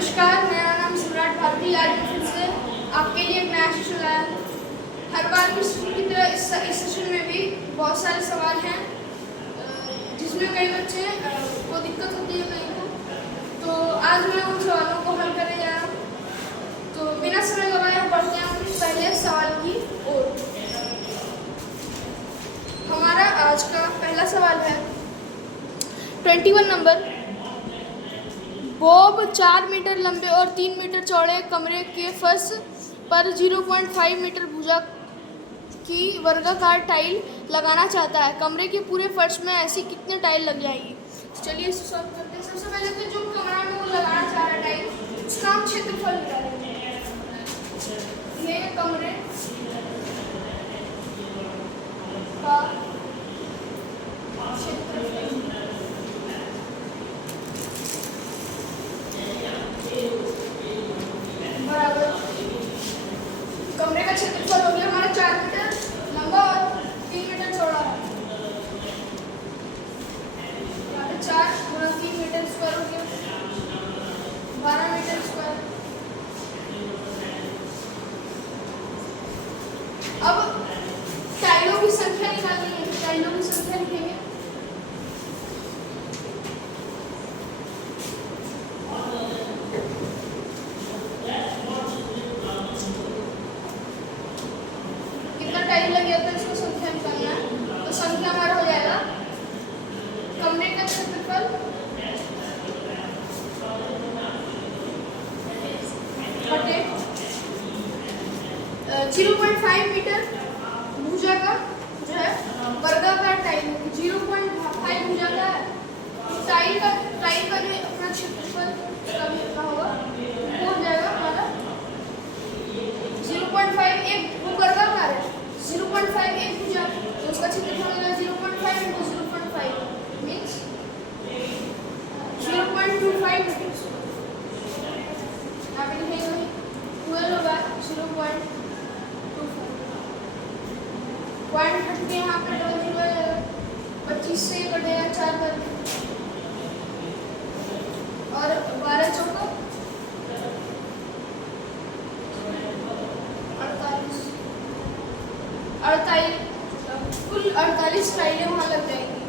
नमस्कार, मेरा नाम सम्राट भारती। आज मैं फिर से आपके लिए एक नया सेशन लाया हूँ। हर बार की सेशन की तरह इस सेशन में भी बहुत सारे सवाल हैं, जिसमें कई बच्चे को दिक्कत होती है कई को। तो आज मैं उन सवालों को हल करने जा रहा हूँ। तो बिना समय गवाए बढ़ते हैं पहले सवाल की ओर। हमारा आज का पहला सवाल है 21 नंबर। बॉब 4 मीटर लंबे और 3 मीटर चौड़े कमरे के फर्श पर 0.5 मीटर भुजा की वर्गाकार टाइल लगाना चाहता है। कमरे के पूरे फर्श में ऐसी कितने टाइल लग जाएगी? चलिए इसे सॉल्व करते हैं। सबसे पहले तो जो कमरा में वो लगाना चाह रहा है टाइल, उसका हम क्षेत्रफल निकालेंगे। ये कमरे का क्षेत्रफल बराबर कमरे का क्षेत्रफल हो गया हमारा 4 मीटर लंबा और 3 मीटर चौड़ा है। 4 गुणा 3 मीटर स्क्वायर हो गया 12 मीटर स्क्वायर। अब टाइलों की संख्या निकालनी है। टाइलों की संख्या लिखेंगे। टाइल लग गया तो इसको संख्या निकालना है। तो संख्या हमारा हो जाएगा कमरे का क्षेत्रफल बटे 0.5 मीटर भुजा का जो है वर्गाकार टाइल 0.5 भुजा का है। टाइल का जो अपना क्षेत्रफल का होगा वो हो जाएगा हमारा 0.5। एक वो वर्गाकार है 0.5 एक भुजा, तो उसका क्षेत्रफल होगा 0.5 into 0.5 means 0.25 मीटर। यहाँ पे लिखेंगे 12 होगा 0.25 पॉइंट हटके यहाँ पे डबल जीरो आएगा। 25 से कटेगा 4 कर और 12 चौका 48 टाइलें वहाँ लग जाएंगी।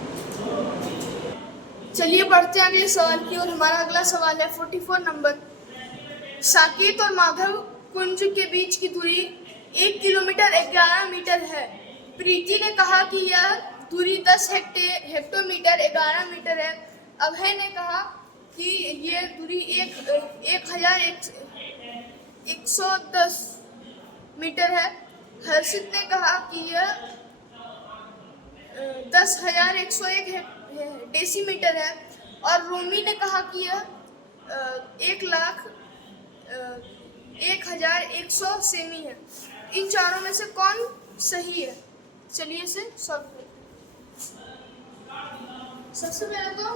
चलिए बढ़ते हैं अगले सवाल की ओर। हमारा अगला सवाल है 44 नंबर। साकेत और माधव कुंज के बीच की दूरी 1 किलोमीटर 11 मीटर है। प्रीति ने कहा कि यह दूरी 10 हेक्टोमीटर 11 मीटर है। अभय ने कहा कि यह दूरी 1110 मीटर है। हर्षित ने कहा कि यह 10,101 डेसीमीटर है और रोमी ने कहा कि यह 1,01,100 सेमी है। इन चारों में से कौन सही है? चलिए इसे सॉल्व करते हैं। सबसे पहले तो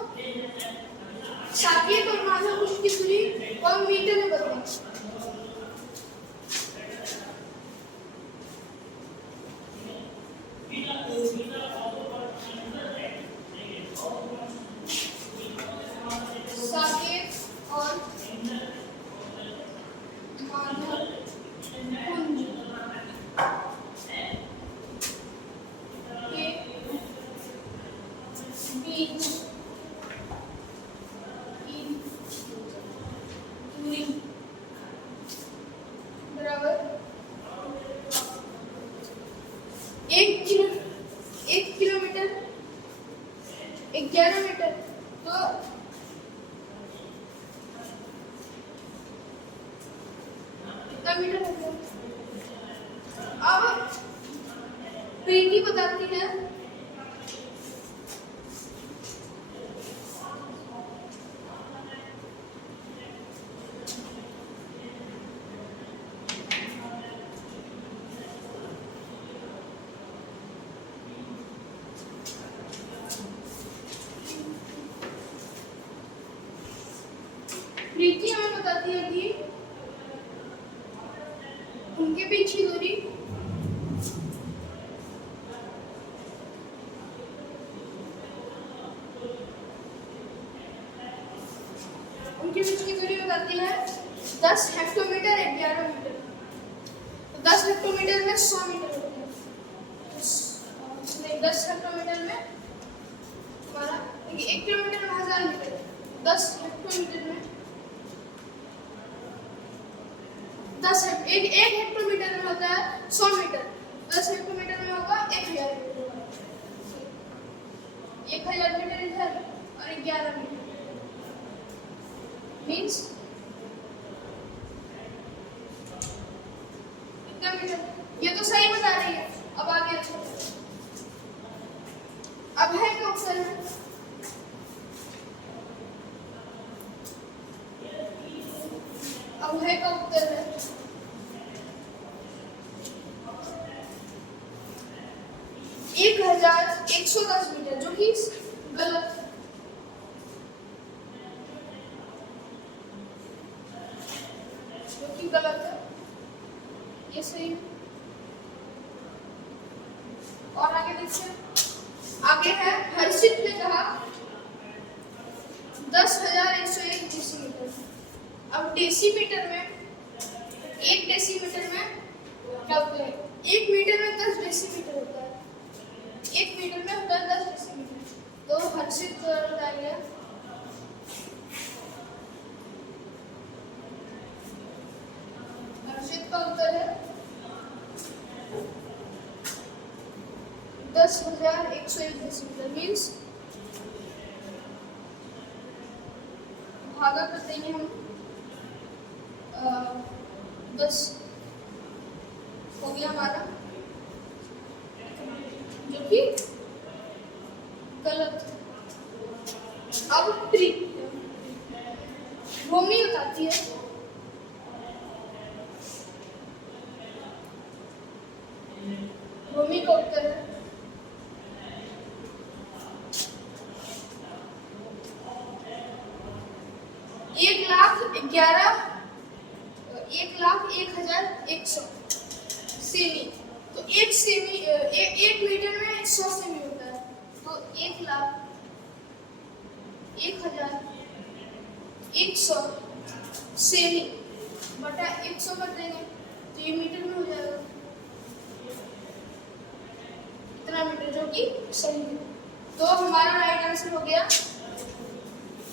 साकेत और माधव कुंज की दूरी कौन मीटर में बताएं। साकेत और माधव कुंज के बीच की दूरी बराबर 1 किलोमीटर 11 मीटर। तो कितना मीटर हो गया? अब प्रीति बताती है प्रीति हमें बताती है कि उनके बीच की दूरी उनके बीच की दूरी बताती आती है 10 हेक्टोमीटर 11 मीटर। तो 10 हेक्टोमीटर में 100 मीटर होता है। नहीं, 10 हेक्टोमीटर में हमारा 1 किलोमीटर में 1000 मीटर, 10 हेक्टोमीटर में 1 हेक्टोमीटर में होता है 100 मीटर, 10 हेक्टोमीटर में होगा 1000 मीटर। 1000 मीटर इधर और 11 मीटर मीन्स कितना मीटर? ये तो सही बता रही है। अब आगे अब है का उत्तर है अब है का उत्तर है 1110 मीटर, जो कि गलत है। जो कि गलत है, ये सही है। और आगे देखिए, आगे है हर्षित ने कहा 10,101 डेसीमीटर। अब डेसीमीटर में 1 डेसीमीटर में क्या होता है? 1 मीटर में 10 डेसीमीटर होता है। 1 मीटर में होता है 10 डेसीमीटर। तो हर्षित बताइए हर्षित का उत्तर है 10,101 डेसीमीटर मीन्स भागा कर देंगे हम 10 हो गया हमारा, जो कि गलत। अब भूमि बताती है भूमि का उत्तर है 1,11,1,01 सेमी। तो 1 सेमी 1 मीटर में 100 सेमी होता है। तो 1,01,100 सेमी बटा 100 कर देंगे तो ये मीटर में हो जाएगा। इतना मीटर, जो कि सही है। तो हमारा राइट आंसर हो गया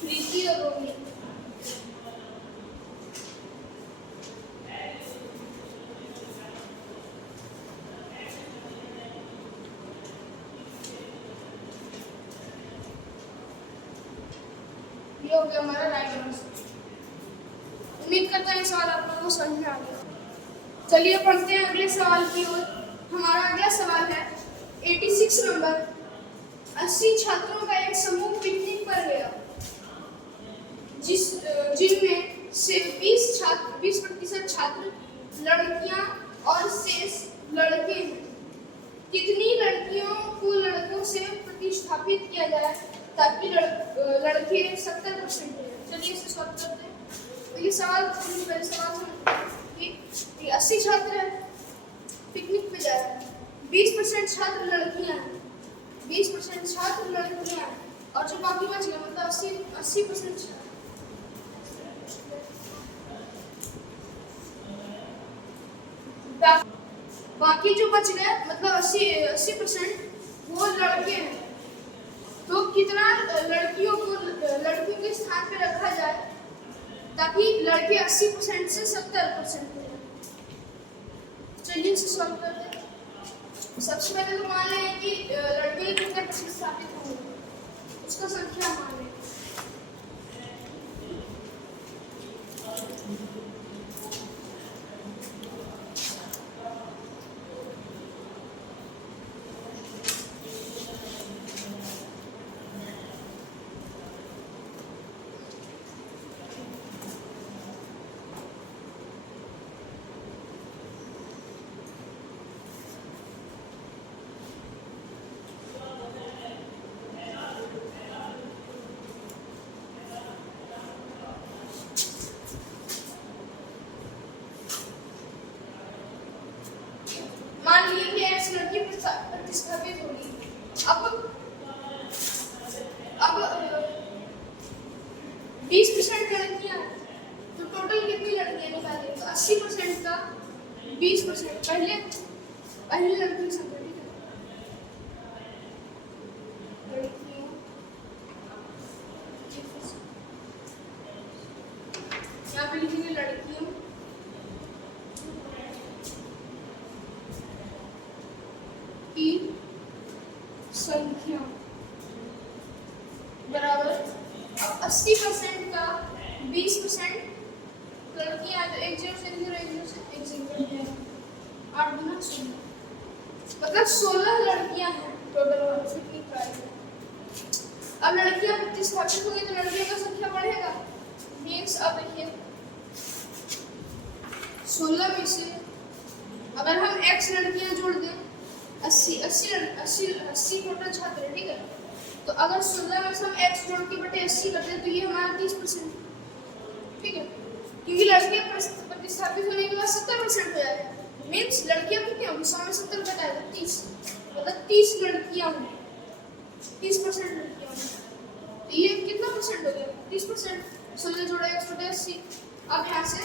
प्रीति और रोमी। ये हो गया हमारा राइट आंसर। उम्मीद करता है सवाल आप लोगों को समझ में आ गया। चलिए पढ़ते हैं अगले सवाल की ओर। हमारा अगला सवाल है 86 नंबर। 80 छात्रों का एक समूह पिकनिक पर गया, जिनमें से 20% छात्र लड़कियां और शेष लड़के हैं। कितनी लड़कियों को लड़कों से प्रतिस्थापित किया जाए ताकि लड़के 70% हैं? चलिए इसे सॉल्व करते हैं। तो ये सवाल पहले सवाल कि 80 छात्र हैं, पिकनिक पे जा रहे हैं, 20% छात्र लड़कियां हैं, 20% छात्र लड़कियां हैं, और जो बाकी बच गए मतलब 80% बाकी जो बच गए मतलब 80% वो लड़के हैं। तो कितना लड़कियों के स्थान पे रखा जाए ताकि लड़के 80% से 70% हो जाए? चलिए इसे सॉल्व करते हैं। सबसे पहले तो मान लें कि लड़के कितने प्रतिस्थापित होंगे, उसका संख्या मान लें। 80% का 20%, पहले लड़की की संख्या, ठीक है, लड़कियों, यहाँ पे लिखेंगे लड़कियों की संख्या बराबर, अब 80% का 20%, लड़कियां तो 1 0 से 1 0 1 0 से 1 0 8 गुना 16, मतलब 16 लड़कियां हैं टोटल कितनी प्राइस है। अब लड़कियां प्रतिस्थापित होंगी तो लड़कियों का संख्या बढ़ेगा, मीन्स अब देखिए 16 में से अगर हम x लड़कियां जोड़ दें, 80 टोटल छात्र है, ठीक है, तो अगर 16 में से हम x जोड़ के बटे 80 करते हैं तो ये हमारा 30%, ठीक है, क्योंकि लड़कियां प्रतिस्थापित होने के बाद 70% हो जाएगा, मीन्स लड़कियां कितनी होंगी, 100 में 70 घटाएगा 30, मतलब 30 लड़कियां होंगी, 30% लड़कियां होंगी, तो ये कितना परसेंट हो गया, 30%, 16 जोड़ा x बटे 80, अब यहाँ से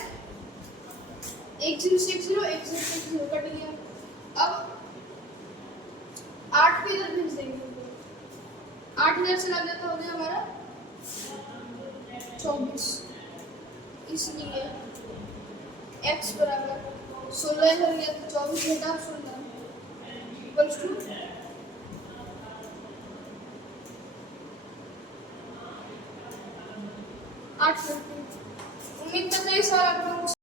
1 0 से 1 0 1 0 से 1 0 कट गया, अब 8 को इधर भेज देंगे, 8 इधर से लग जाता हो गया हमारा 24, इसलिए x बराबर 16 इधर गया तो 24 घटा 16 इक्वल्स टू 8। उम्मीद करते हैं इस सवाल आपको